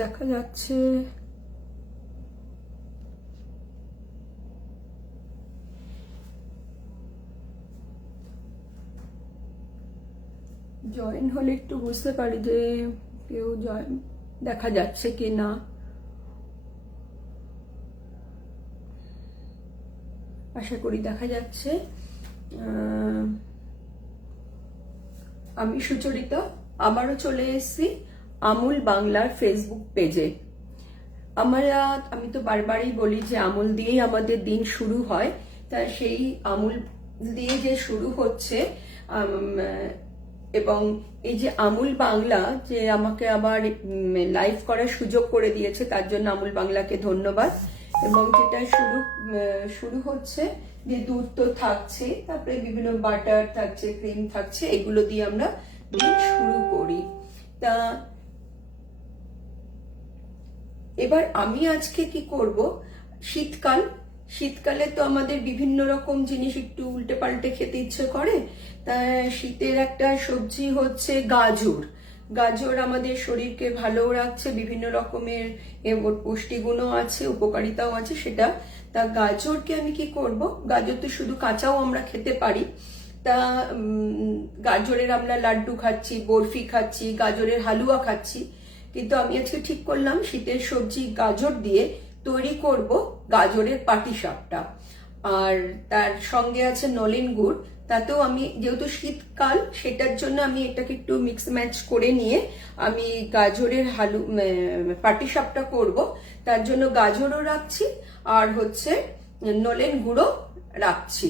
দেখা যাচ্ছে। জয়েন হলে একটু বুঝতে পারি যে কেউ জয়েন দেখা যাচ্ছে কি না। আশা করি দেখা যাচ্ছে। আমি সুচরিতা আবারও চলে এসেছি আমুল বাংলার ফেসবুক পেজে। আমি তো বারবারই বলি যে আমুল দিয়েই আমাদের দিন শুরু হয়, তাই সেই আমুল দিয়ে যে শুরু হচ্ছে এবং এই যে আমুল বাংলা যে আমাকে আবার লাইভ করার সুযোগ করে দিয়েছে, তার জন্য আমুল বাংলাকে ধন্যবাদ। এবং যেটা শুরু হচ্ছে যে দুধ তো থাকছে, তারপরে বিভিন্ন বাটার থাকছে, ক্রিম থাকছে, এগুলো দিয়ে আমরা দিন শুরু করি। তা এবার আমি আজকে কি করব, শীতকালে তো আমাদের বিভিন্ন রকম জিনিস একটু উল্টে পাল্টে খেতে ইচ্ছে করে। তা শীতের একটা সবজি হচ্ছে গাজর আমাদের শরীরকে ভালো রাখছে, বিভিন্ন রকমের পুষ্টিগুণও আছে, উপকারিতাও আছে সেটা। তা গাজরকে আমি কি করব, গাজর তো শুধু কাঁচাও আমরা খেতে পারি। তা গাজরের আমরা লাড্ডু খাচ্ছি, বরফি খাচ্ছি, গাজরের হালুয়া খাচ্ছি, কিন্তু আমি আজকে ঠিক করলাম শীতের সবজি গাজর দিয়ে তৈরি করব গাজরের পাটিসাপটা। আর তার সঙ্গে আছে নলেন গুড়। তাতেও আমি যেহেতু শীতকাল, সেটার জন্য আমি এটাকে একটু মিক্স ম্যাচ করে নিয়ে আমি গাজরের পাটিসাপটা করব। তার জন্য গাজরও রাখছি আর হচ্ছে নলেন গুড়ও রাখছি।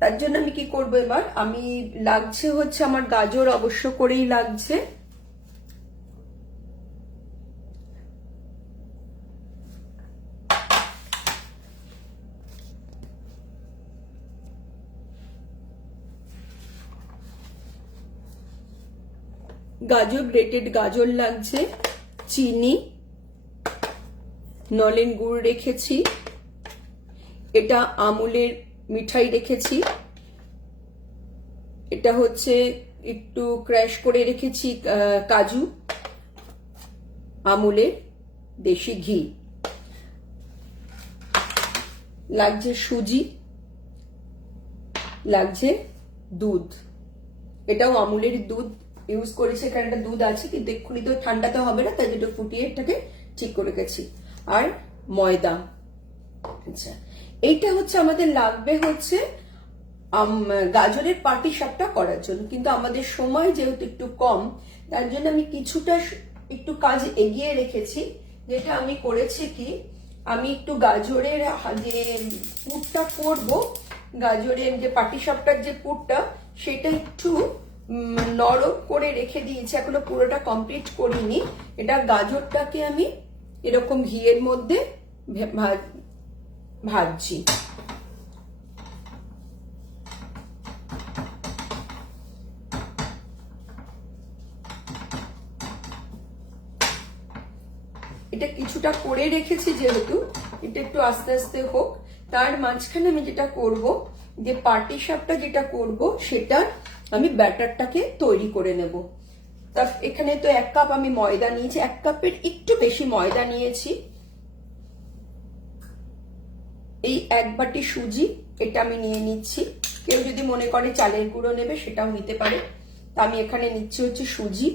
তার জন্য আমি কি করব, এবার আমি লাগছে হচ্ছে আমার গাজর অবশ্য করেই লাগছে। গ্রেটেড গাজর লাগছে, চিনি, নলেন গুড় রেখেছি, এটা আমুলের মিঠাই রেখেছি, এটা হচ্ছে একটু ক্র্যাশ করে রেখেছি কাজু, আমুলের দেশি ঘি লাগছে, সুজি লাগছে, দুধ, এটাও আমুলের দুধ ইউজ করেছি, এখানে একটা দুধ আছে কিন্তু এক্ষুনি তো ঠান্ডাতে হবে না, তাই যেটা ফুটিয়ে এটাকে ঠিক করে রেখেছি। আর ময়দা। আচ্ছা, এইটা হচ্ছে আমাদের লাগবে হচ্ছে গাজরের পাটিসাপটা করার জন্য, কিন্তু আমাদের সময় যেহেতু একটু কম, তার জন্য আমি কিছুটা একটু কাজ এগিয়ে রেখেছি। যেটা আমি করেছি কি, আমি একটু গাজরের যে পুরটা করব, গাজরের যে পাটিসাপটার যে পুরটা, সেটা একটু নরম করে রেখে দিয়েছি, এখনো পুরোটা কমপ্লিট করিনি। এটা গাজরটাকে আমি এরকম ঘিয়ের মধ্যে ভাজছি। এটা কিছুটা করে রেখেছি, যেহেতু এটা একটু আস্তে আস্তে হোক। তার মাঝখানে আমি যেটা করব, যে পাটিসাপটা যেটা করব, সেটার আমি ব্যাটারটাকে তৈরি করে নেব। তা এখানে তো 1 কাপ আমি ময়দা নিয়েছি, 1 কাপের একটু বেশি ময়দা নিয়েছি। এই 1 বাটি সুজি, এটা আমি নিয়ে নিচ্ছি। কেউ যদি মনে করে চালের গুঁড়ো নেবে সেটাও নিতে পারে। তা আমি এখানে নিচ্ছি হচ্ছে সুজি,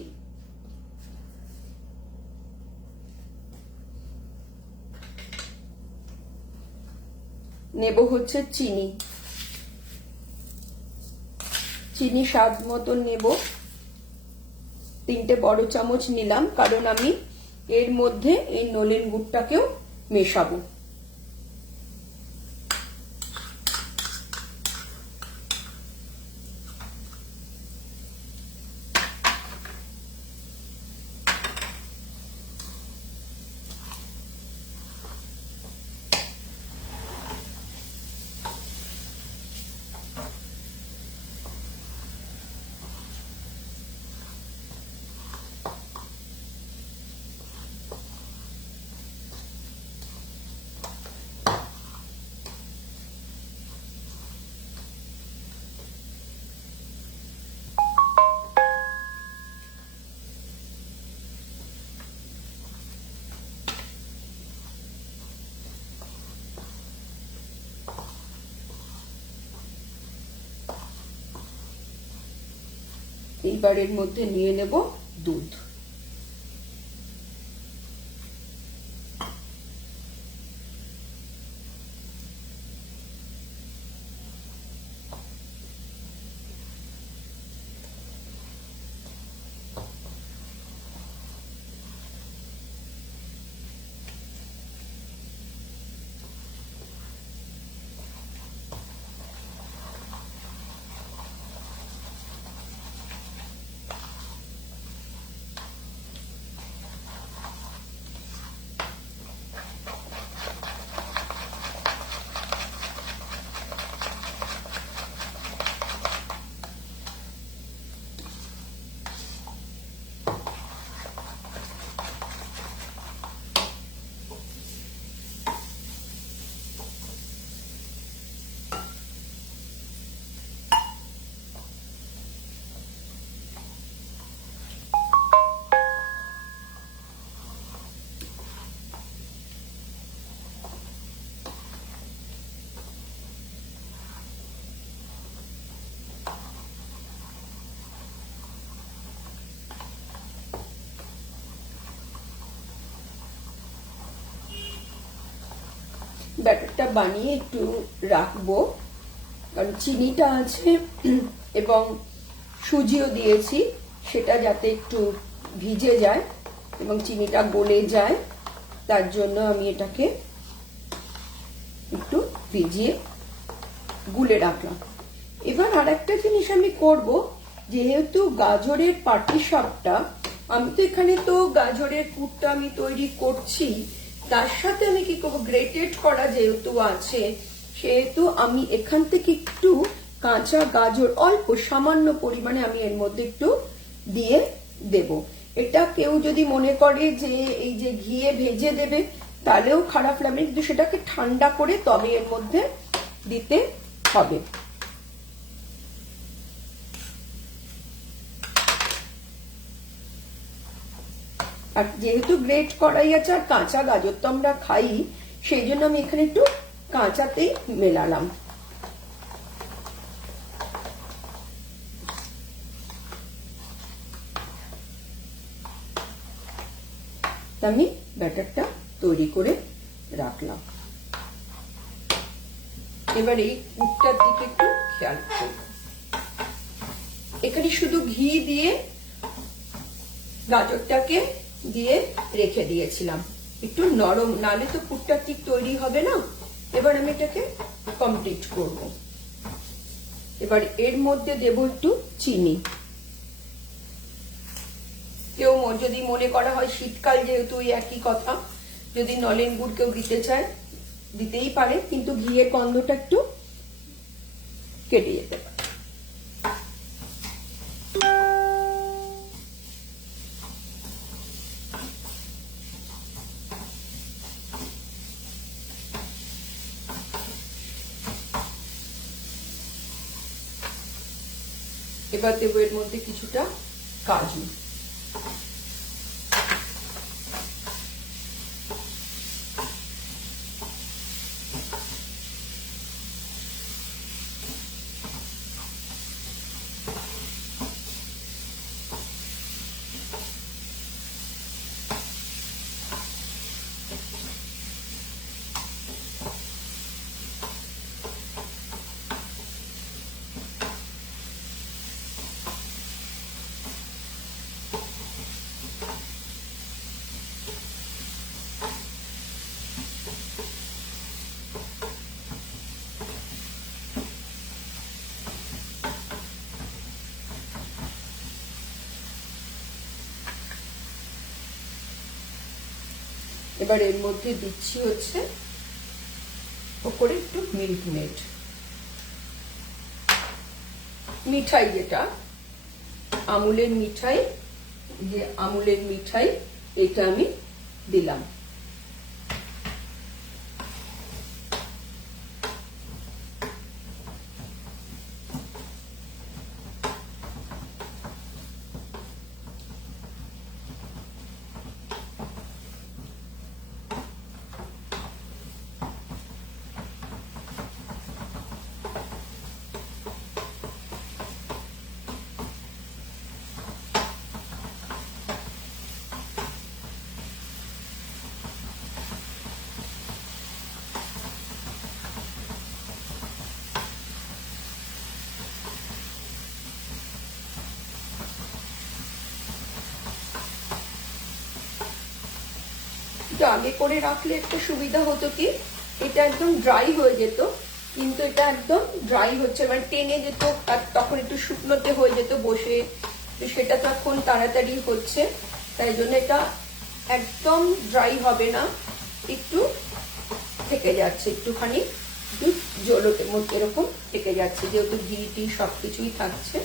নেব হচ্ছে চিনি স্বাদ মতন নেব। 3টে বড় চামচ নিলাম, কারণ আমি এর মধ্যে এই নলেন গুড়টাকেও মেশাবো। এইবার এর মধ্যে নিয়ে নেব দুধ। ব্যাটারটা বানিয়ে একটু রাখবো, কারণ চিনিটা আছে এবং সুজিও দিয়েছি, সেটা যাতে একটু ভিজে যায় এবং চিনিটা গলে যায়, তার জন্য আমি এটাকে একটু ভিজিয়ে গুলে রাখলাম। এবার আর একটা জিনিস আমি করব, যেহেতু গাজরের পাটিসাপটা, আমি তো এখানে তো গাজরের পুরটা আমি তৈরি করছি, তার সাথে আমি কি করবো, গ্রেটেড করা যেহেতু আছে, সেহেতু আমি এখান থেকে একটু কাঁচা গাজর অল্প সামান্য পরিমাণে আমি এর মধ্যে একটু দিয়ে দেব। এটা কেউ যদি মনে করে যে এই যে ঘিয়ে ভেজে দেবে তাহলেও খারাপ লাগবে, কিন্তু সেটাকে ঠান্ডা করে তবে এর মধ্যে দিতে হবে। আর যেহেতু গ্রেট করাই আছে আর কাঁচা গাজর তো আমরা খাই, সেই জন্য আমি এখানে একটু কাঁচাতেই মেলালাম। আমি ব্যাটারটা তৈরি করে রাখলাম। এবার এই পুরটার দিকে একটু খেয়াল করব। এখানে শুধু ঘি দিয়ে গাজরটাকে দিয়ে রেখে দিয়েছিলাম, একটু নরম, নালে তো পুরটা ঠিক তৈরি হবে না। এবার আমি এটাকে কমপ্লিট করব। এবার এর মধ্যে দেব একটু চিনি। কেউ যদি মনে করা হয় শীতকাল যেহেতু একই কথা, যদি নলেন গুড় কেউ দিতে চায় দিতেই পারে, কিন্তু ঘিয়ের গন্ধটা একটু কেটে যেতে পারে। এবার দেবো এর মধ্যে কিছুটা কাজু। এবার এর মধ্যে দিচ্ছি হচ্ছে ওপরে একটু মিল্ক মেড, মিঠাই, যেটা আমুলের মিঠাই, যে আমুলের মিঠাই, এটা আমি দিলাম। একটু আগে করে রাখলে একটা সুবিধা হতো কি, এটা একদম ড্রাই হয়ে যেত, কিন্তু এটা একদম ড্রাই হচ্ছে, মানে টেনে যেত, আর তখন একটু শুকনোতে হয়ে যেত বসে, তো সেটা তখন তাড়াতাড়ি হচ্ছে। তাই জন্য এটা একদম ড্রাই হবে না, একটু থেকে যাচ্ছে, একটুখানি জলোটের মধ্যে এরকম থেকে যাচ্ছে, যেহেতু ঘি টি সবকিছুই থাকছে।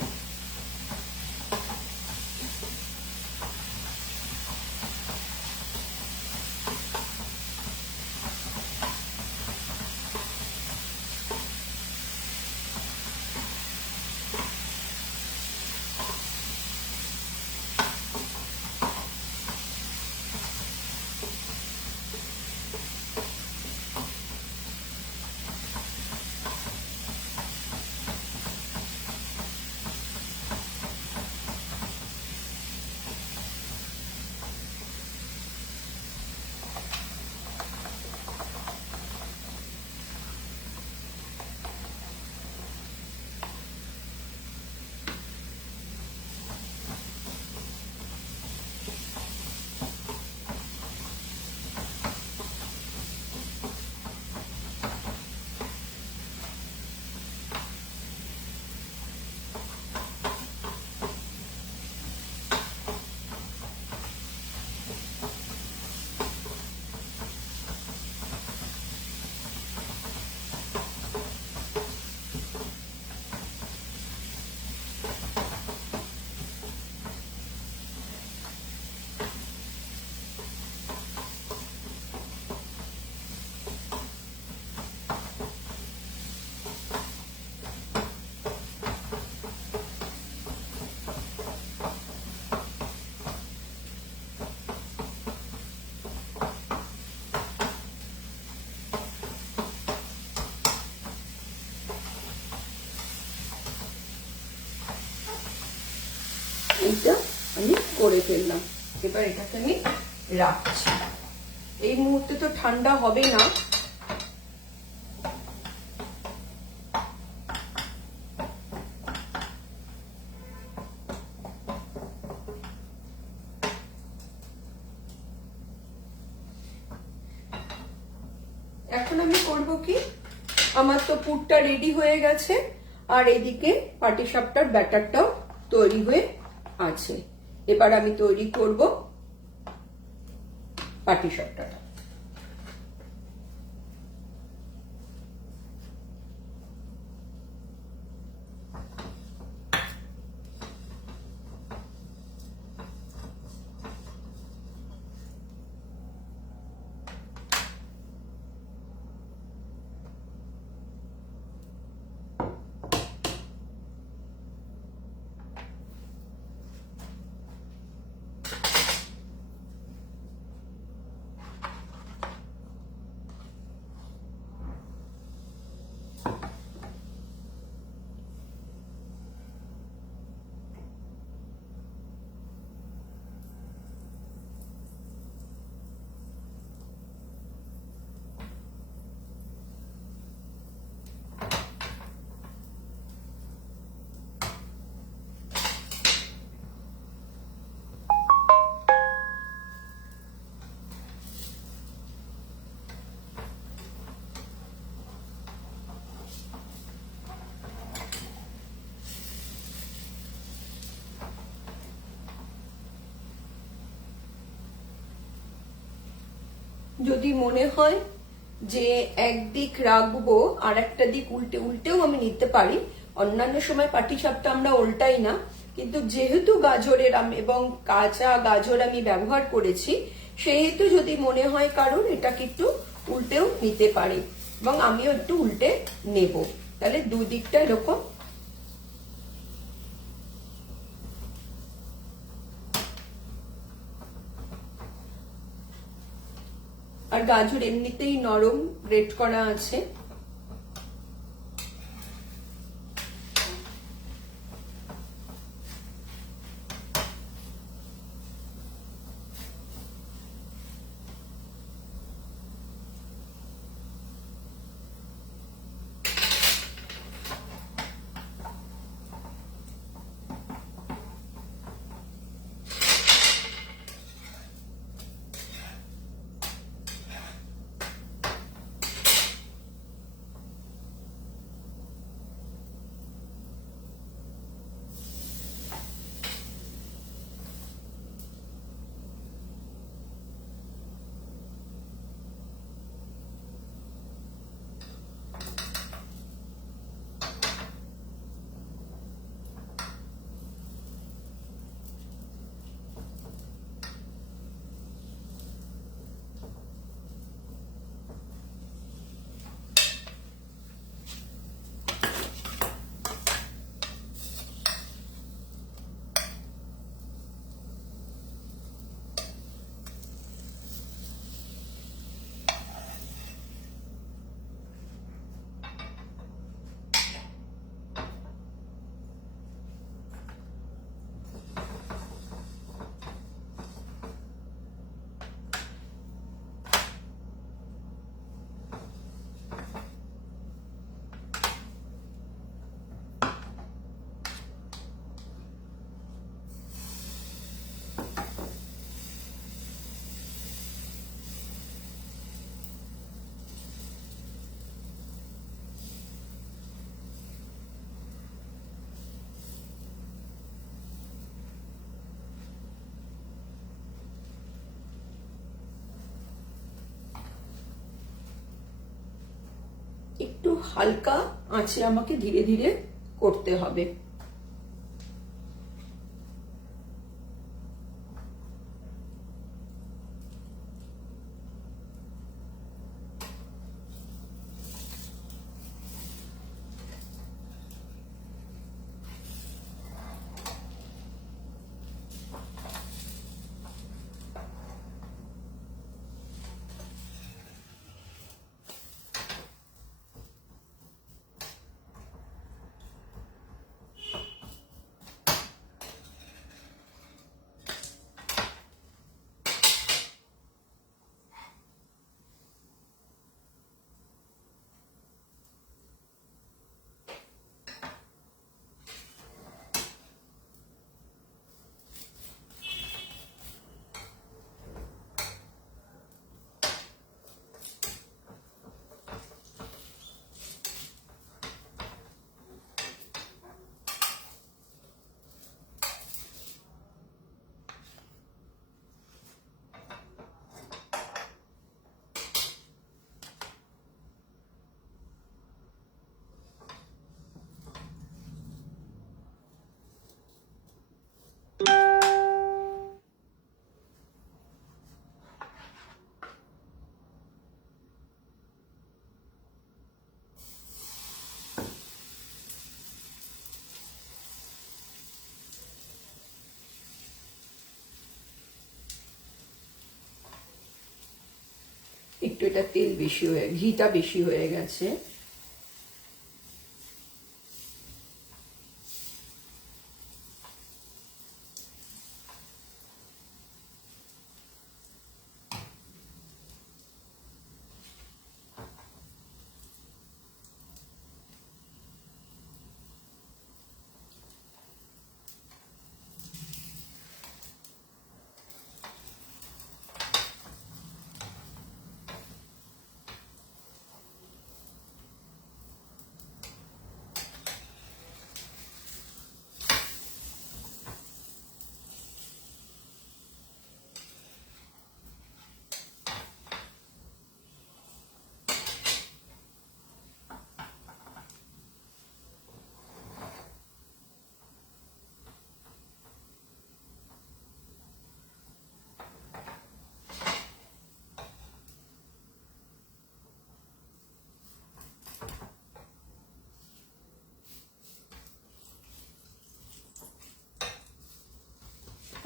এইটা আমি করে ফেললাম, এবার এটাকে আমি রাখছি। এই মুহূর্তে তো ঠান্ডা হবে না, এখন আমি করব কি, আমার তো পুরটা রেডি হয়ে গেছে, আর এদিকে পাটিসাপটার ব্যাটারটাও তৈরি হয়ে আছে। এবার আমি তৈরি করব পাটিসাপটাটা। যদি মনে হয় যে একদিক রাখবো আর একটা দিক উল্টে উল্টেও আমি নিতে পারি, অন্যান্য সময় পাটিসাপটা আমরা উল্টাই না, কিন্তু যেহেতু গাজরের এবং কাঁচা গাজর আমি ব্যবহার করেছি, সেহেতু যদি মনে হয় কারণ এটাকে একটু উল্টেও নিতে পারে, এবং আমিও একটু উল্টে নেব, তাহলে দুদিকটা এরকম আর গাজর এমনিতেই নরম, গ্রেট করা আছে। হালকা আঁচে আমাকে ধীরে ধীরে করতে হবে। একটু এটা তেল বেশি হয়ে, ঘিটা বেশি হয়ে গেছে।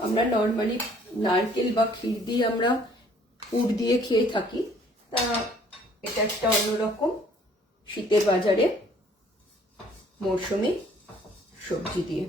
আমরা নর্মালি নারকেল বা ক্ষীর দিয়ে আমরা পুর দিয়ে খেয়ে থাকি, তা এটা একটা অন্যরকম শীতের বাজারে মরশুমি সবজি দিয়ে।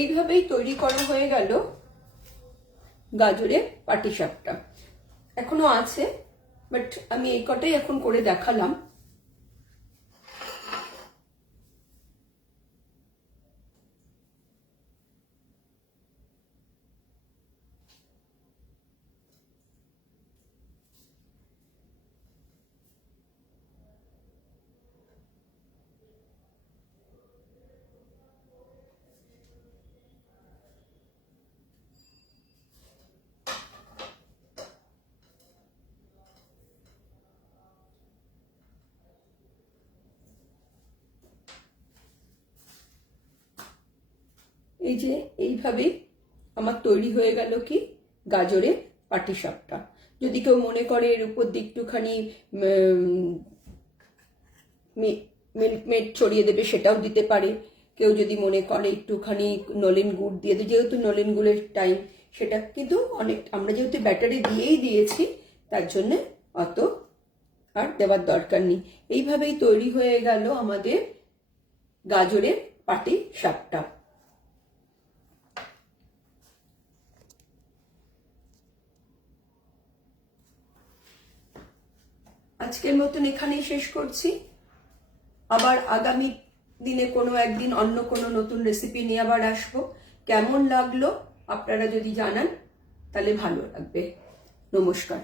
এইভাবেই তৈরি করা হয়ে গেল গাজরের পাটিসাপটা। এখনো আছে, বাট আমি এই কটাই এখন করে দেখালাম। এই যে এইভাবে আমার তৈরি হয়ে গেল কি গাজরের পাটিসাপটা। যদি কেউ মনে করে এর উপর দিয়ে একটুখানি মিল্কমেড ছড়িয়ে দেবে সেটাও দিতে পারে। কেউ যদি মনে করে একটুখানি নলেন গুড় দিয়ে দেবে, যেহেতু নলেন গুড়ের টাইম সেটা, কিন্তু অনেক আমরা যেহেতু ব্যাটারে দিয়েই দিয়েছি তার জন্য অত আর দেওয়ার দরকার নেই। এইভাবেই তৈরি হয়ে গেল আমাদের গাজরের পাটিসাপটা। আজকের মতন এখানেই শেষ করছি। আবার আগামী দিনে কোনো একদিন অন্য কোনো নতুন রেসিপি নিয়ে আবার আসবো। কেমন লাগলো আপনারা যদি জানান তাহলে ভালো লাগবে। নমস্কার।